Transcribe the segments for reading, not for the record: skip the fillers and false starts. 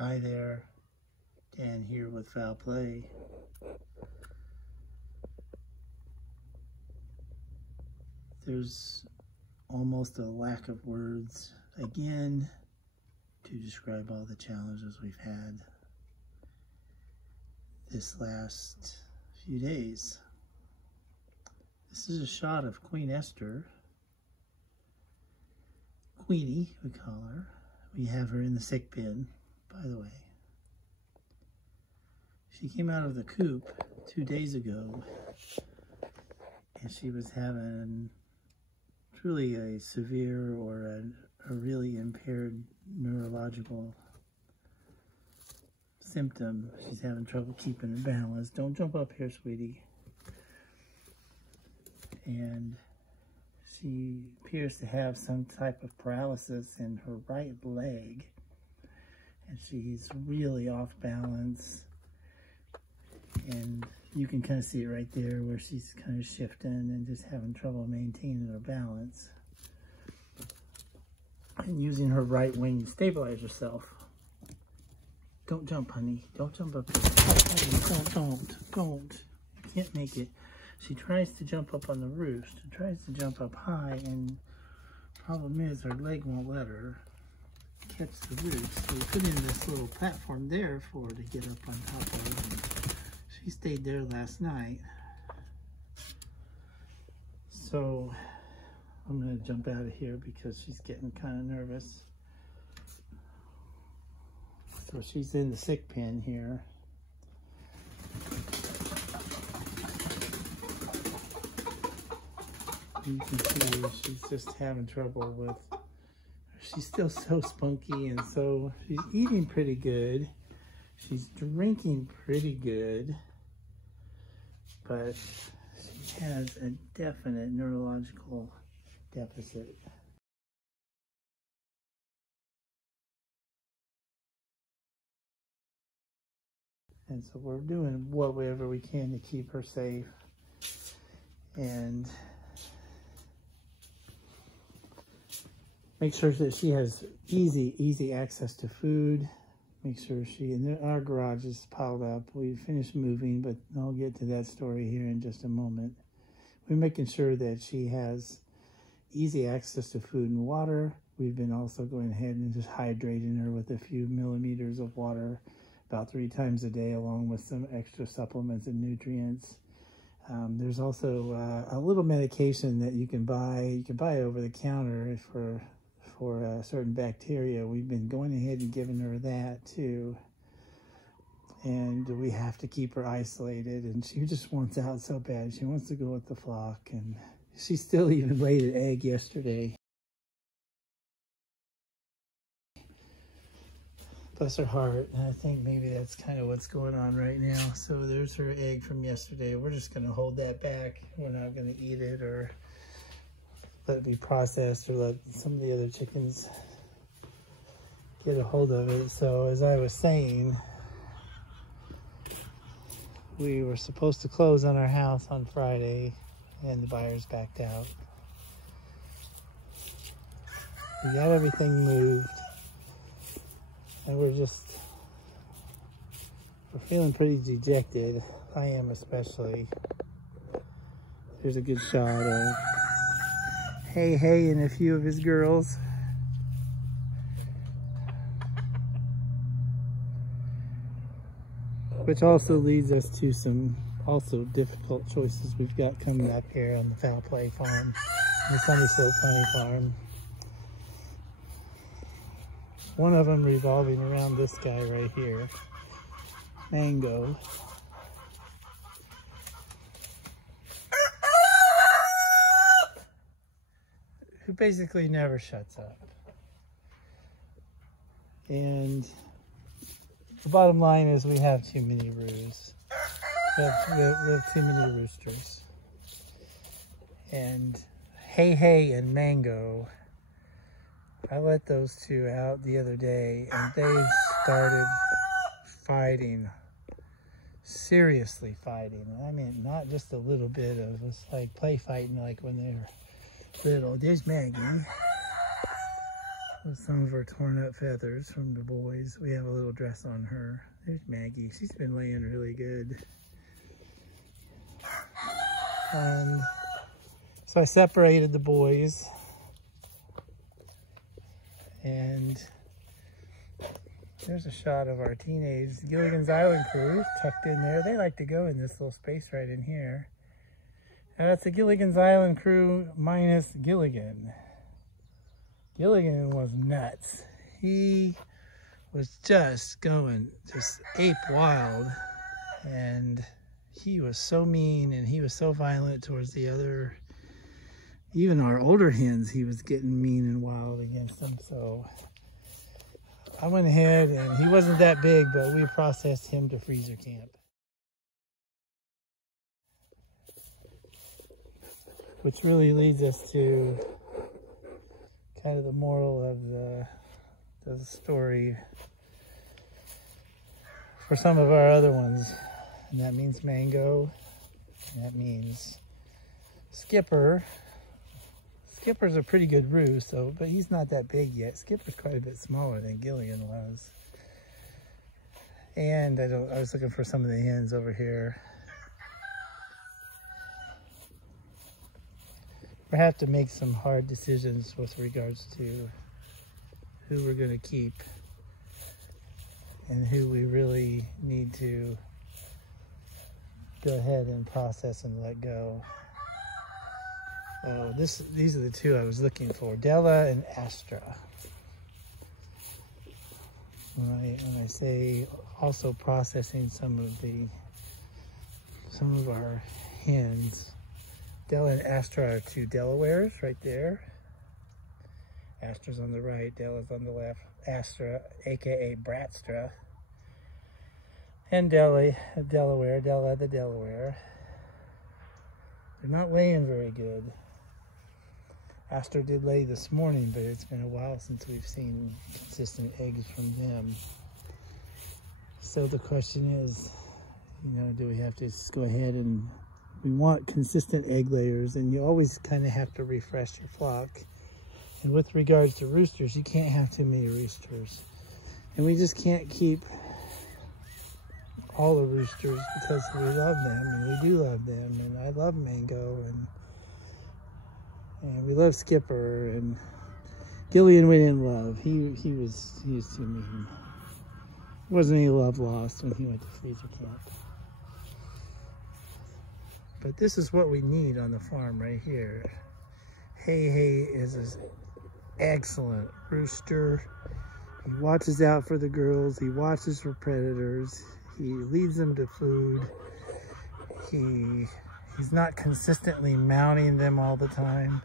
Hi there, Dan here with Foul Play. There's almost a lack of words again to describe all the challenges we've had this last few days. This is a shot of Queen Esther. Queenie, we call her. We have her in the sick bin, by the way. She came out of the coop 2 days ago, and she was having truly a severe or a really impaired neurological symptom. She's having trouble keeping her balance. Don't jump up here, sweetie. And she appears to have some type of paralysis in her right leg, and she's really off balance. And you can kind of see it right there where she's kind of shifting and just having trouble maintaining her balance. And using her right wing to stabilize herself. Don't jump, honey. Don't jump up here. Oh, honey, don't. You can't make it. She tries to jump up on the roof. She tries to jump up high, and problem is her leg won't let her catch the roof. So we put in this little platform there for her to get up on top of it. She stayed there last night. So I'm going to jump out of here because she's getting kind of nervous. So she's in the sick pen here. You can see she's just having trouble with, she's still so spunky, and so she's eating pretty good. She's drinking pretty good, but she has a definite neurological deficit. And so we're doing whatever we can to keep her safe and make sure that she has easy access to food. Make sure and our garage is piled up. We finished moving, but I'll get to that story here in just a moment. We're making sure that she has easy access to food and water. We've been also going ahead and just hydrating her with a few milliliters of water about 3 times a day, along with some extra supplements and nutrients. There's also a little medication that you can buy. You can buy over the counter for certain bacteria. We've been going ahead and giving her that too. And we have to keep her isolated, and she just wants out so bad. She wants to go with the flock, and she still even laid an egg yesterday. Bless her heart. And I think maybe that's kind of what's going on right now. So there's her egg from yesterday. We're just going to hold that back. We're not going to eat it or let it be processed or let some of the other chickens get a hold of it. So as I was saying, we were supposed to close on our house on Friday, and the buyers backed out. We got everything moved, and we're feeling pretty dejected. I am especially. Here's a good shot of Hey and a few of his girls. Which also leads us to some also difficult choices we've got coming up here on the Foul Play farm, the Sunny Slope Funny Farm. One of them revolving around this guy right here, Mango. Who basically never shuts up. And the bottom line is we have too many roos. We have too many roosters. And Hey and Mango, I let those two out the other day, and they started fighting. Seriously fighting. I mean, not just a little bit of, it's like play fighting like when they're little. There's Maggie. with some of her torn up feathers from the boys. We have a little dress on her. There's Maggie. She's been laying really good. And so I separated the boys. And there's a shot of our teenage Gilligan's Island crew tucked in there. They like to go in this little space right in here. And that's the Gilligan's Island crew minus Gilligan. Gilligan was nuts. He was just going just ape wild. And he was so mean and he was so violent towards the other, even our older hens, he was getting mean and wild against them. So I went ahead, and he wasn't that big, but we processed him to freezer camp. Which really leads us to kind of the moral of the story for some of our other ones. And that means Mango, and that means Skipper. Skipper's a pretty good roost, but he's not that big yet. Skipper's quite a bit smaller than Gilligan was. And I was looking for some of the hens over here. We have to make some hard decisions with regards to who we're going to keep and who we really need to go ahead and process and let go. Oh, these are the two I was looking for, Della and Astra. When I say also processing some of our hens, Della and Astra are two Delawares right there. Astra's on the right, Della's on the left. Astra, aka Bratstra, and Della the Delaware. They're not laying very good. Astra did lay this morning, but it's been a while since we've seen consistent eggs from them. So the question is, do we have to just go ahead and we want consistent egg layers, and you always kind of have to refresh your flock. And with regards to roosters, you can't have too many roosters. And we just can't keep all the roosters because we love them, and we do love them, and I love Mango, and we love Skipper, and Gilligan we didn't love. He was too mean. Wasn't any love lost when he went to freezer camp. But this is what we need on the farm right here. Hey is an excellent rooster. He watches out for the girls. He watches for predators. He leads them to food. He's not consistently mounting them all the time.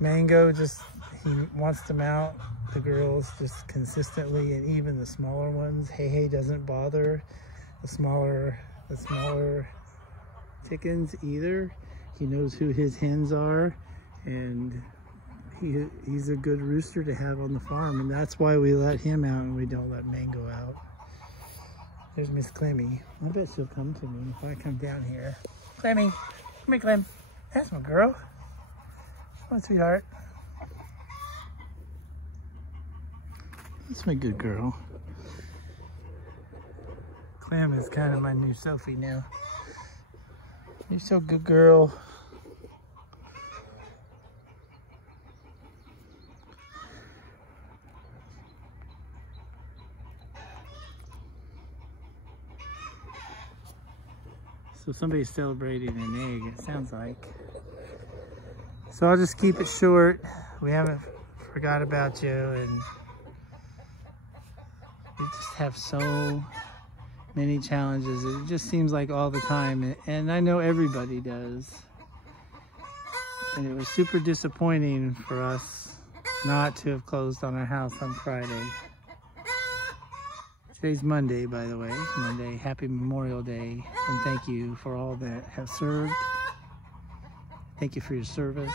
Mango he wants to mount the girls just consistently, and even the smaller ones. Hey doesn't bother the smaller chickens either. He knows who his hens are, and he's a good rooster to have on the farm, and that's why we let him out and we don't let Mango out. There's Miss Clemmy. I bet she'll come to me if I come down here. Clemmy, come here, Clem. That's my girl. Come on, sweetheart. That's my good girl. Clem is kind of my new Sophie now. You're so good, girl. So somebody's celebrating an egg, it sounds like. So I'll just keep it short. We haven't forgot about you, and we just have so many challenges. It just seems like all the time, and I know everybody does. And it was super disappointing for us not to have closed on our house on Friday. Today's Monday, by the way. Monday, happy Memorial Day, and thank you for all that have served. Thank you for your service.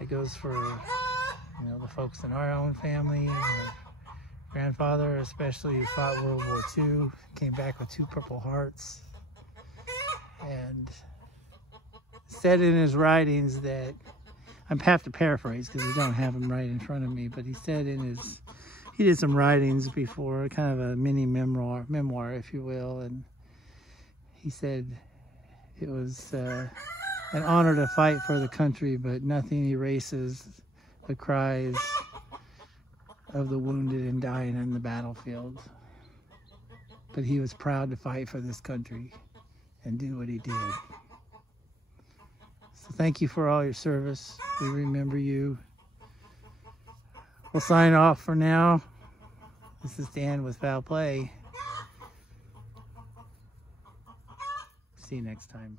It goes for, the folks in our own family. Our grandfather, especially, who fought World War II, came back with 2 Purple Hearts, and said in his writings that I have to paraphrase because I don't have him right in front of me, but he said he did some writings before, kind of a mini memoir, if you will, and he said it was an honor to fight for the country, but nothing erases the cries of the wounded and dying in the battlefield. But he was proud to fight for this country and do what he did. So thank you for all your service. We remember you. We'll sign off for now. This is Dan with Foul Play. See you next time.